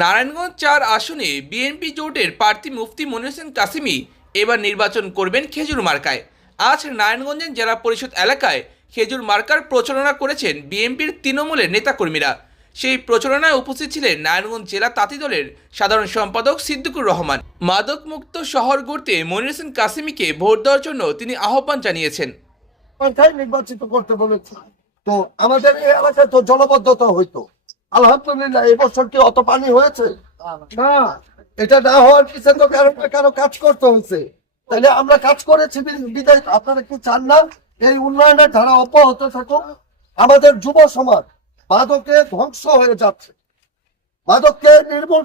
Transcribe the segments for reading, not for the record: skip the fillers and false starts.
নারায়ণগঞ্জ ৪ আসনে বিএনপি জোটের প্রার্থী মুফতি মনির হোসেন কাসেমী এবার নির্বাচন করবেন খেজুর মার্কায়। আজ নারায়ণগঞ্জের জেলা পরিষদ এলাকায় খেজুর মার্কার প্রচারণা করেছেন বিএনপির তৃণমূলের নেতাকর্মীরা। সেই প্রচারণায় উপস্থিত ছিলেন নারায়ণগঞ্জ জেলা তাঁতি দলের সাধারণ সম্পাদক সিদ্দিকুর রহমান। মাদকমুক্ত শহর গড়তে মনির হোসেন কাসেমীকে ভোট দেওয়ার জন্য তিনি আহ্বান জানিয়েছেন। নির্বাচিত করতে বলেছি, তো আমাদের এই এলাকায় তো জলবদ্ধতা হইতো। আলহামদুলিল্লাহ এই বছর কি অত পানি হয়েছে না? এটা না হওয়ার পিছনে তো কারো কাজ করতে হয়েছে। তাহলে আমরা কাজ করেছি বিদায়। আপনারা কি চান না এই উন্নয়নের ধারা অব্যাহত থাকুক? আমাদের যুব সমাজ মাদকে ধ্বংস হয়ে যাচ্ছে। মাদককে নির্মূল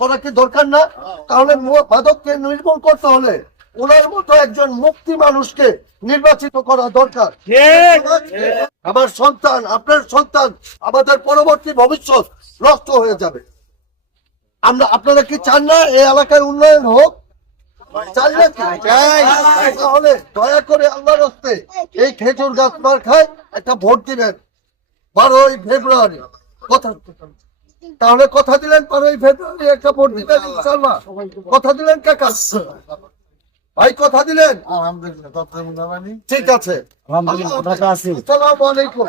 করা কি দরকার না? তাহলে মাদককে নির্মূল করতে হলে ওনার মতো একজন মুক্তি মানুষকে নির্বাচিত করা দরকার। আমার সন্তান, আপনার সন্তান, আমাদের পরবর্তী ভবিষ্যৎ নষ্ট হয়ে যাবে। আপনারা কি চান না এই এলাকায় উন্নয়ন হোক? চান না কি? তাহলে দয়া করে আল্লাহর হস্তে এই খেজুর গাছ মার্কায় একটা ভোট দিবেন 12ই ফেব্রুয়ারি। তাহলে কথা দিলেন 12ই ফেব্রুয়ারি একটা ভোট দিবেন ইনশাআল্লাহ। কথা দিলেন কাকা ভাই, কথা দিলেন? ঠিক আছে, আসসালামু আলাইকুম।